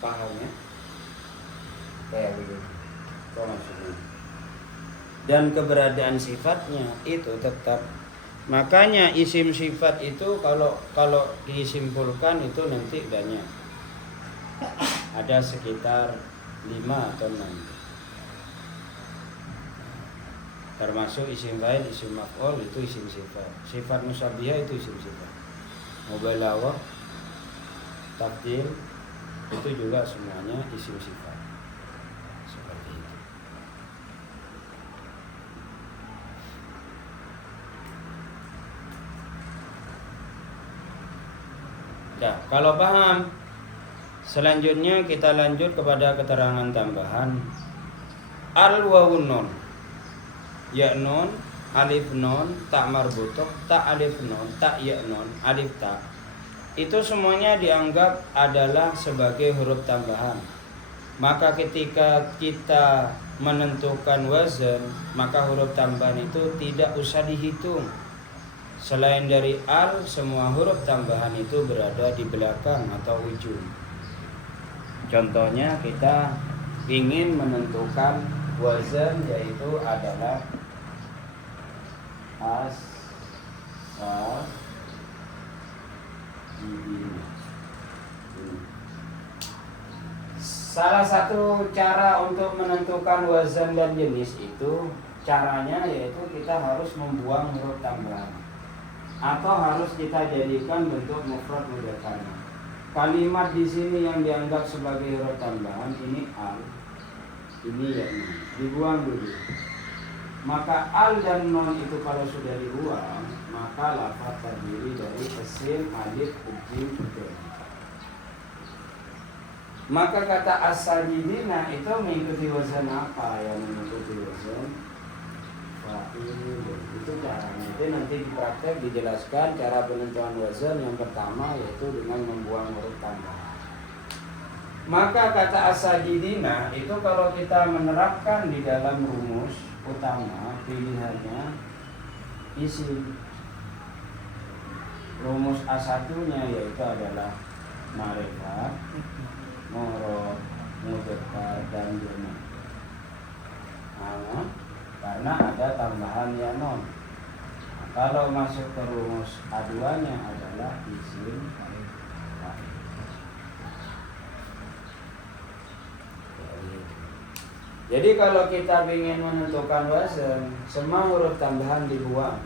Paham ya? Kayak begitu. Itu maksudnya. Dan keberadaan sifatnya itu tetap. Makanya isim sifat itu kalau disimpulkan itu nanti banyak. Ada sekitar 5 atau 6. Termasuk isim fa'il, isim maf'ul itu isim sifat. Sifat musyabihah itu isim sifat. Mubalawah, takdir itu juga semuanya isim sifat. Seperti itu. Ya, kalau paham, selanjutnya kita lanjut kepada keterangan tambahan. Al-wawun nun, ya nun, alif nun, tak marbutoh, tak alif nun, tak ya nun, alif tak. Itu semuanya dianggap adalah sebagai huruf tambahan. Maka ketika kita menentukan wazan, maka huruf tambahan itu tidak usah dihitung. Selain dari al, semua huruf tambahan itu berada di belakang atau ujung. Contohnya kita ingin menentukan wazan, yaitu adalah as, sa, salah satu cara untuk menentukan wazan dan jenis itu, caranya yaitu kita harus membuang huruf tambahan atau harus kita jadikan bentuk mufrad mudzakkar. Kalimat di sini yang dianggap sebagai huruf tambahan ini al, ini ya ini, dibuang dulu. Maka al dan non itu kalau sudah dibuang, maka lafaz terdiri dari asin, alif, ujim, ujim. Maka kata as-sajidina itu mengikuti wazan apa? Yang mengikuti wazan fa'il. Itu caranya. Itu nanti di praktek dijelaskan cara penentuan wazan. Yang pertama yaitu dengan membuang huruf tambahan. Maka kata as-sajidina itu kalau kita menerapkan di dalam rumus utama, pilihannya isim. Rumus A1-nya yaitu adalah Ma'rifat, Murad, Mudzakkar dan Jamak. Karena ada tambahan ya non. Kalau masuk ke rumus aduannya adalah isim fa'il. Jadi kalau kita ingin menentukan wazan, semua huruf tambahan dibuang.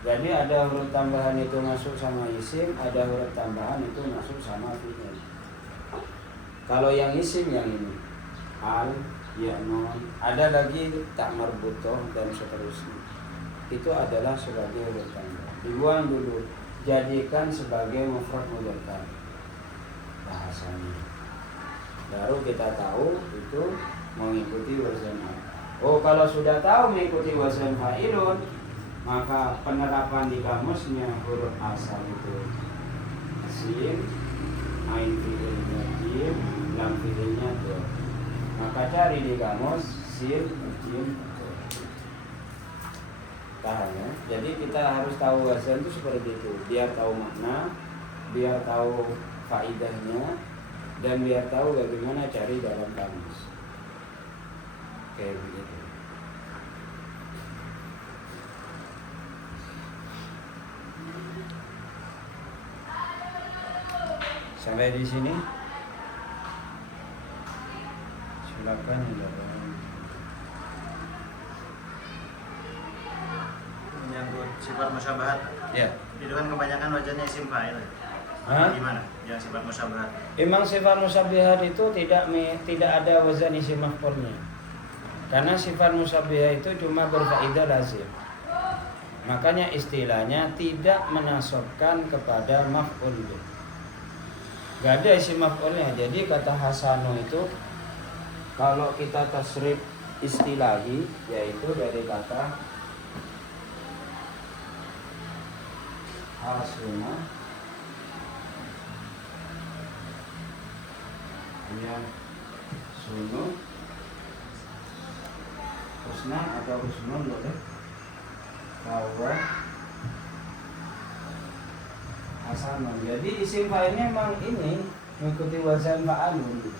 Jadi ada huruf tambahan itu masuk sama isim, ada huruf tambahan itu masuk sama fi'il. Kalau yang isim yang ini al, ya non, ada lagi tak marbutoh dan seterusnya. Itu adalah sebagai huruf tambah. Dibuang dulu, jadikan sebagai mufrad mudzakkar bahasanya. Baru kita tahu itu mengikuti wazan apa. Oh, kalau sudah tahu mengikuti wazan fa'ilun, maka penerapan di kamusnya huruf asal itu sin, ain fi'ilnya jim, lam fi'ilnya do. Maka cari di kamus sin, jim, do. Tahan ya. Jadi kita harus tahu wazan itu seperti itu, biar tahu makna, biar tahu faidahnya, dan biar tahu bagaimana cari dalam kamus. Kayak begitu. Sampai di sini. Silakan ya. Menyangkut sifat musyabahat. Ya. Itu kan kebanyakan wajahnya isim fa'il. Hah? Gimana? Yang sifat musyabahat. Emang sifat musyabihat itu tidak ada wazan isim maf'ulnya. Karena sifat musyabihat itu cuma berfaedah lazim. Makanya istilahnya tidak menasobkan kepada maf'ul. Gak ada isim maf'ulnya. Jadi kata Hasanu itu kalau kita tasrif istilahi, yaitu dari kata hasuna, ya sunu, husna atau husnun boleh, kawa, hasanun. Jadi isim fa'ilnya memang ini mengikuti wazan fa'alun.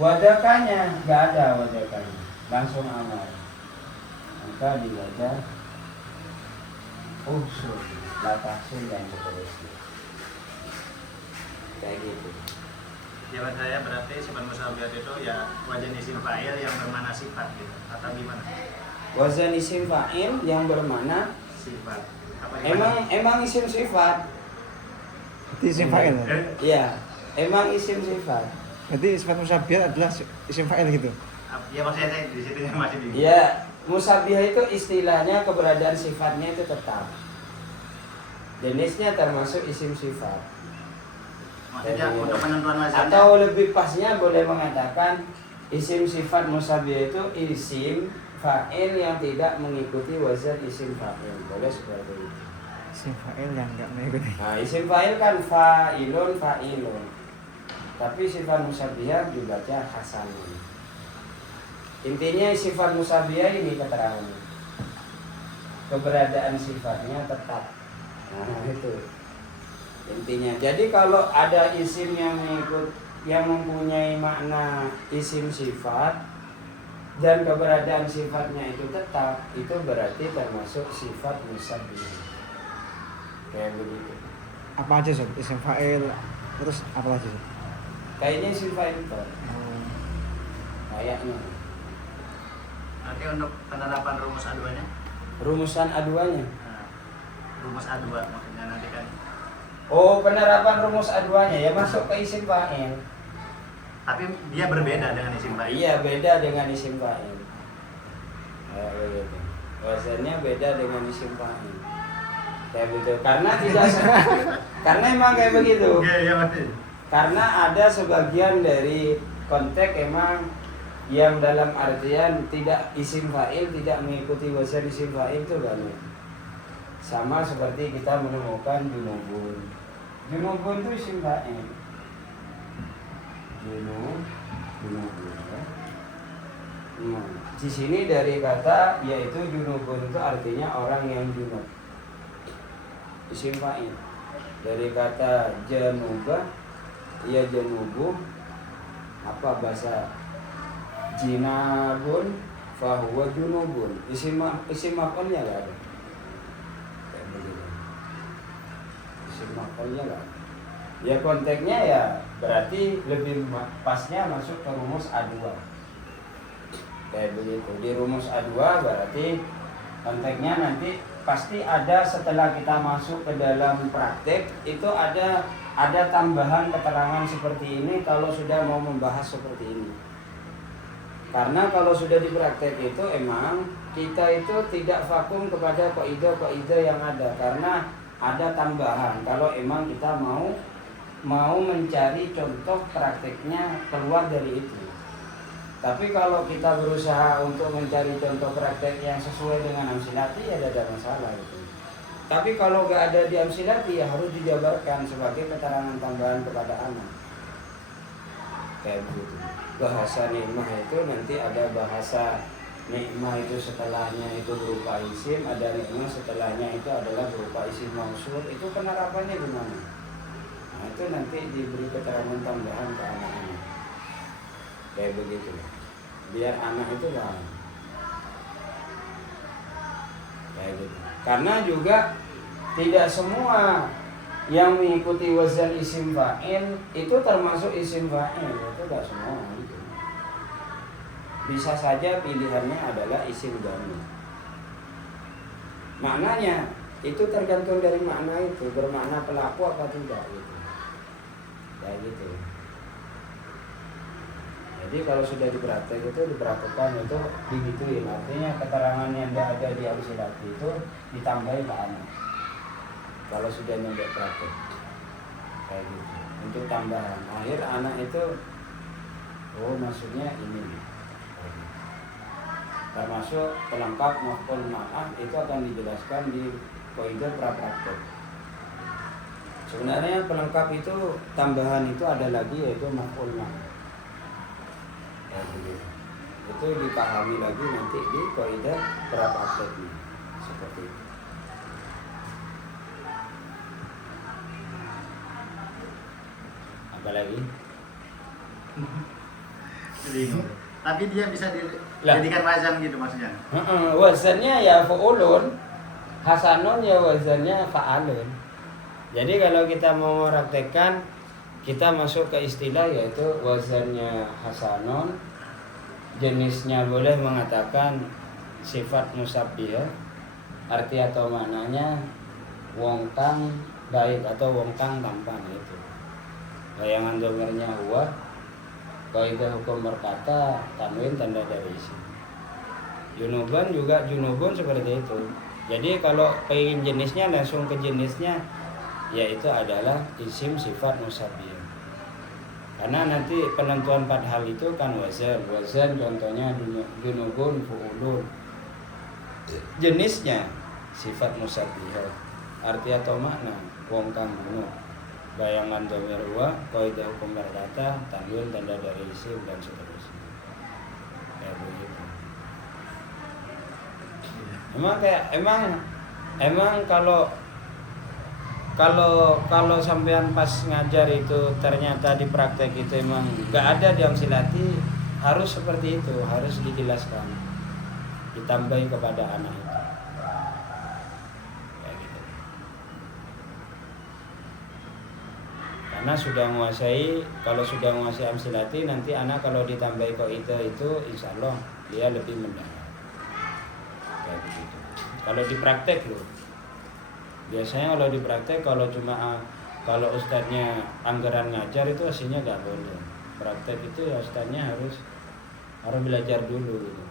Wadakannya nggak ada wadakannya, langsung amal. Maka di wadah usul, latahsul dan seterusnya. Kayak gitu. Jawaban saya berarti sifat musyabahat itu ya wazan isim fa'il yang bermana sifat gitu. Atau gimana? Wazan isim fa'il yang bermana Sifat. Apa gimana? emang isim sifat. Berarti isim fa'il. Iya, emang isim sifat. Berarti sifat musyabihat adalah isim fa'il gitu. Ya maksudnya saya di situ masih bingung. Ya, musabbihah itu istilahnya keberadaan sifatnya itu tetap. Jenisnya termasuk isim sifat. Maksudnya untuk penentuan wazannya. Atau lebih pasnya boleh mengatakan isim sifat musabbihah itu isim fa'il yang tidak mengikuti wazan isim fa'il. Boleh seperti itu. Isim fa'il yang enggak mengikuti. Nah, isim fa'il kan fa'ilun fa'ilun. Tapi sifat musabbihah dibaca hasanun. Intinya sifat musabbihah ini keterangannya. Keberadaan sifatnya tetap. Nah, itu intinya. Jadi kalau ada isim yang mempunyai makna isim sifat dan keberadaan sifatnya itu tetap, itu berarti termasuk sifat musabbihah. Kayak begitu. Apa aja Sob? Isim fa'il terus apa lagi Sob? Kayaknya isim fa'il itu. Kayaknya. Nanti untuk penerapan rumus aduannya. Rumusan aduannya. Nah, rumus aduan maksudnya nanti kan. Oh, penerapan rumus aduannya ya masuk ke isim fa'il. Tapi dia berbeda dengan isim fa'il. Iya, beda dengan isim fa'il. Ya, begitu. Wazannya beda dengan isim fa'il. Kayak begitu. Karena tidak karena emang kayak begitu. Iya, iya betul. Karena ada sebagian dari konteks emang yang dalam artian tidak isim fa'il tidak mengikuti wazan isim fa'il itu kan. Sama seperti kita menemukan junubun. Junubun itu isim fa'il. Junubun ya. Di sini dari kata yaitu junubun itu artinya orang yang junub. Isim fa'il. Dari kata janubah ia janubu, apa bahasa jinabun fahuwa junubun. Isim maf'ulnya enggak ada. Kayak begitu. Isim maf'ulnya enggak ada. Ya konteksnya ya berarti lebih pasnya masuk ke rumus A2. Kayak begitu. Di rumus A2 berarti konteksnya nanti pasti ada setelah kita masuk ke dalam praktek itu ada tambahan keterangan seperti ini kalau sudah mau membahas seperti ini. Karena kalau sudah di praktek itu emang kita itu tidak vakum kepada kaidah-kaidah yang ada, karena ada tambahan kalau emang kita mau mencari contoh prakteknya keluar dari itu. Tapi kalau kita berusaha untuk mencari contoh praktek yang sesuai dengan Amsilati ya tidak ada masalah gitu. Tapi kalau nggak ada di Amsilati ya harus dijabarkan sebagai keterangan tambahan kepada anak. Kayak begitu. Bahasa nikmah itu nanti ada bahasa nikmah itu setelahnya itu berupa isim, ada nikmah setelahnya itu adalah berupa isim mausul. Itu penerapannya gimana? Nah, itu nanti diberi keterangan tambahan ke anak-anak. Kayak begitu. Biar anak itu paham. Kayak gitu. Karena juga tidak semua yang mengikuti wazan isim fa'il itu termasuk isim fa'il. Itu tidak semua gitu. Bisa saja pilihannya adalah isim dhamir. Maknanya itu tergantung dari makna itu, bermakna pelaku apa tidak gitu. Kayak gitu. Jadi kalau sudah dipraktek itu diperhatikan itu digituin. Artinya keterangan yang ada di Amsilati itu ditambahin ke anak. Kalau sudah nyampe praktek kayak gitu. Untuk tambahan. Akhir anak itu oh maksudnya ini. Termasuk pelengkap maf'ul ma'ah itu akan dijelaskan di kaidah pra-praktek. Sebenarnya pelengkap itu tambahan itu ada lagi yaitu maf'ul ma'ah. Itu dipahami lagi nanti di kaidah pra-prakteknya seperti itu. Apa lagi? Bingung. Tapi dia bisa dijadikan wazan gitu maksudnya. Wazannya ya fa'ulun, hasanun ya wazannya fa'alun. Jadi kalau kita mau mempraktekkan, kita masuk ke istilah yaitu wazannya hasanun, jenisnya boleh mengatakan sifat musabbihah, arti atau maknanya wong kang baik atau wong kang tampan itu. Bayangan domirnya huwa, kaidah hukum berkata tanwin tanda dari isim. Junuban juga junubun seperti itu. Jadi kalau pengen jenisnya langsung ke jenisnya, yaitu adalah isim sifat musabbihah. Karena nanti penentuan pada hal itu kan wazan contohnya junubun fu'ulun. Jenisnya sifat musabbihah. Arti atau makna wong kang junub. Bayangan dhamir huwa, kaidah hukum berkata tanwin tanda dari isim dan seterusnya. Kayak begitu. Emang kalau sampean pas ngajar itu ternyata di praktek itu emang nggak ada di Amsilati, harus seperti itu, harus dijelaskan, ditambahi kepada anak itu. Kayak gitu. Karena kalau sudah menguasai Amsilati, nanti anak kalau ditambahi kaidah itu insya Allah dia lebih mendalam. Kayak begitu. Kalau di praktek loh. Biasanya kalau di praktek kalau ustadznya anggaran ngajar itu aslinya nggak boleh. Praktek itu ya ustadznya harus belajar dulu gitu.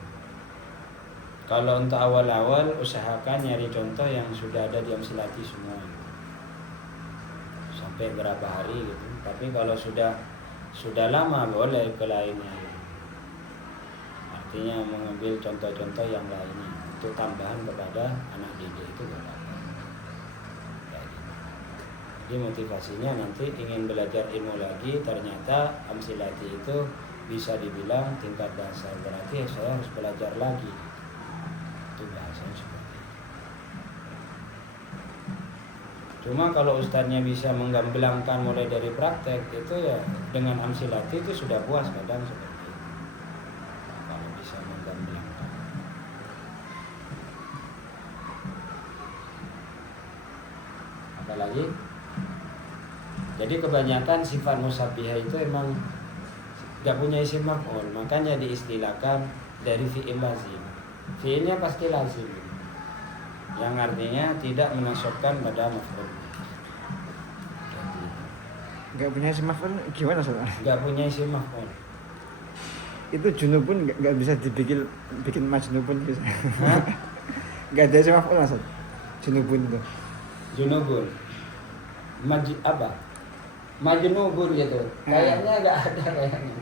Kalau untuk awal-awal usahakan nyari contoh yang sudah ada di Amsilati semua. Sampai berapa hari gitu. Tapi kalau sudah lama boleh ke lainnya. Artinya mengambil contoh-contoh yang lainnya untuk tambahan kepada anak didik itu boleh. Jadi motivasinya nanti ingin belajar ilmu lagi, ternyata Amsilati itu bisa dibilang tingkat dasar, berarti saya harus belajar lagi. Itu bahasanya seperti itu. Cuma kalau ustadznya bisa menggamblangkan mulai dari praktek itu ya dengan amsilati itu sudah puas kadang seperti itu. Kalau bisa menggamblangkan. Apalagi? Jadi kebanyakan sifat musabbihah itu emang gak punya isim maf'ul, makanya diistilahkan dari fi'il lazim. Fi'ilnya pasti lazim, yang artinya tidak menasobkan pada maf'ul. Nggak punya isim maf'ul gimana Ustaz? Gak punya isim maf'ul. Itu junubun nggak bisa bikin majnubun bisa. Hah? Nggak ada isim maf'ul Ustaz. Junubun itu. Junubun. Apa? Majnubun gitu. Kayaknya gak ada kayaknya.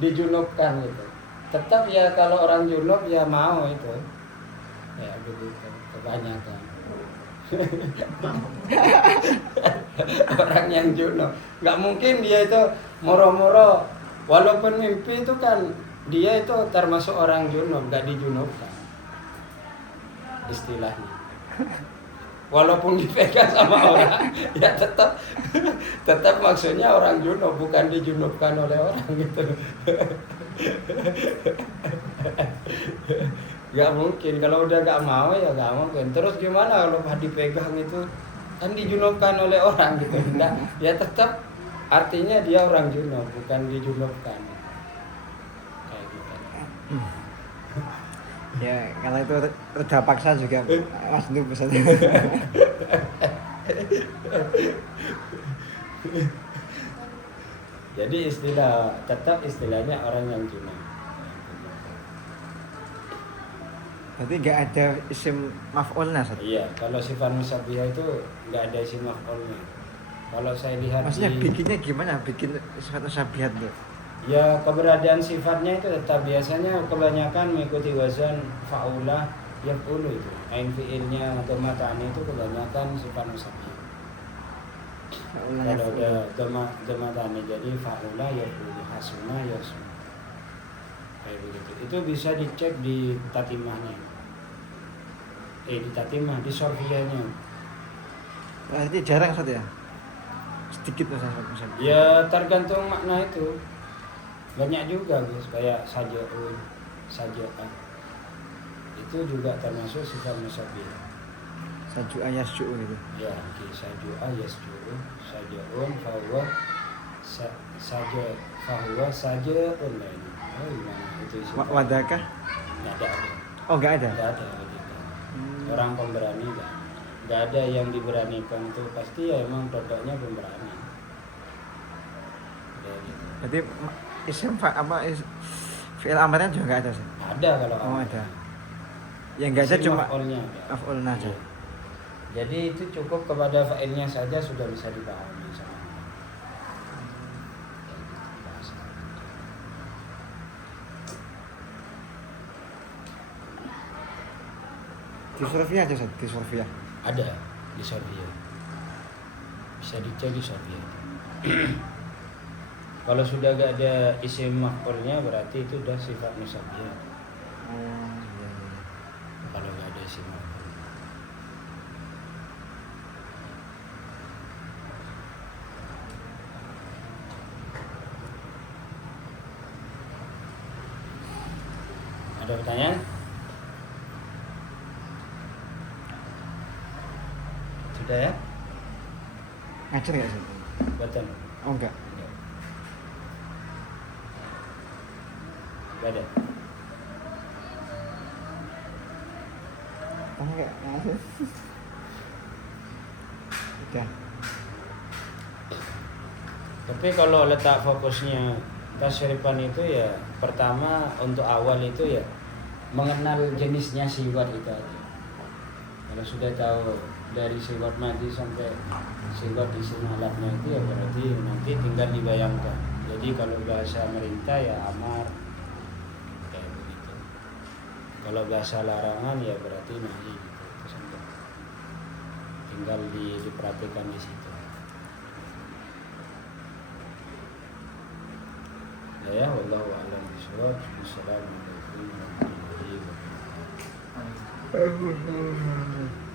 Dijunubkan gitu. Tetap ya kalau orang junub ya mau itu. Ya begitu kebanyakan. Orang yang junub nggak mungkin dia itu moro-moro, walaupun mimpi itu kan dia itu termasuk orang junub, nggak dijunubkan istilahnya. Walaupun dipegang sama orang ya tetap maksudnya orang junub, bukan dijunubkan oleh orang gitu. Gak mungkin, kalau udah gak mau ya gak mungkin. Terus gimana kalau dipegang itu kan dijunubkan oleh orang gitu. Enggak, ya tetap artinya dia orang junub, bukan dijunubkan. Kayak gitu. Ya kalau itu reda paksa juga majnub Ustaz. Jadi tetap istilahnya orang yang junub. Berarti nggak ada isim maf'ulnya Ustaz. Iya, kalau sifat musabbihah itu nggak ada isim maf'ulnya. Kalau saya lihat Maksudnya bikinnya gimana? Bikin sifat musabbihah tuh. ya keberadaan sifatnya itu tetap biasanya kebanyakan mengikuti wazan fa'ulah yaf'ulu itu. Ain fi'ilnya atau matanya itu kebanyakan sifat musabbihah. Kalau ada matanya jadi fa'ulah yaf'ulu, hasuna yasuna. Kayak begitu. Itu bisa dicek di tatimahnya. Di tatimah, di sorfiyahnya. Berarti jarang Ustaz ya? Sedikit Ustaz. Ya tergantung makna itu. Banyak juga guys, kayak saja'un, saja'an. Itu juga termasuk sifat musabbihah. Saju ayas ju gitu. Ya, saju'a yasju'u, saja'un fahuwa fahuwa saja'un lain. Oh, gimana itu sifat? Wadakah? Nggak ada. Oh nggak ada. Nggak ada wadaka. Orang pemberani nggak ada yang diberanikan itu pasti ya emang pokoknya pemberani. Kayak gitu. Berarti isim fi'il amarnya juga nggak ada sih. Ada kalau Oh amar. ada. Yang nggak ada Isim cuma maf'ulnya ada. maf'ulnya aja. Iya. Jadi itu cukup kepada fa'ilnya saja sudah bisa dipahami sama. Di Surfiyah aja Ustaz, di Surfiyah. Ada di Sorfiyah. Bisa dicek di Sorfiyah. Kalau sudah gak ada isim maf'ulnya berarti itu udah sifat musabbihah. Oh iya. Kalau gak ada isim maf'ul. Ada pertanyaan? Sudah ya? Ngajar nggak sih? Betul. Oh enggak. Gak ada. Oh enggak. Udah. Tapi kalau letak fokusnya tasyrifan itu ya pertama untuk awal itu ya mengenal jenisnya siwat itu aja. Kalau sudah tahu dari siwat madi sampai siwat isim alatnya itu ya berarti nanti tinggal dibayangkan. Jadi kalau bahasa merintah ya amar kayak begitu. Kalau bahasa larangan ya berarti nahi gitu. Itu sampai tinggal diperhatikan di situ. Ya, wallahu a'lam bishawab. Assalamualaikum warahmatullahi wabarakatuh.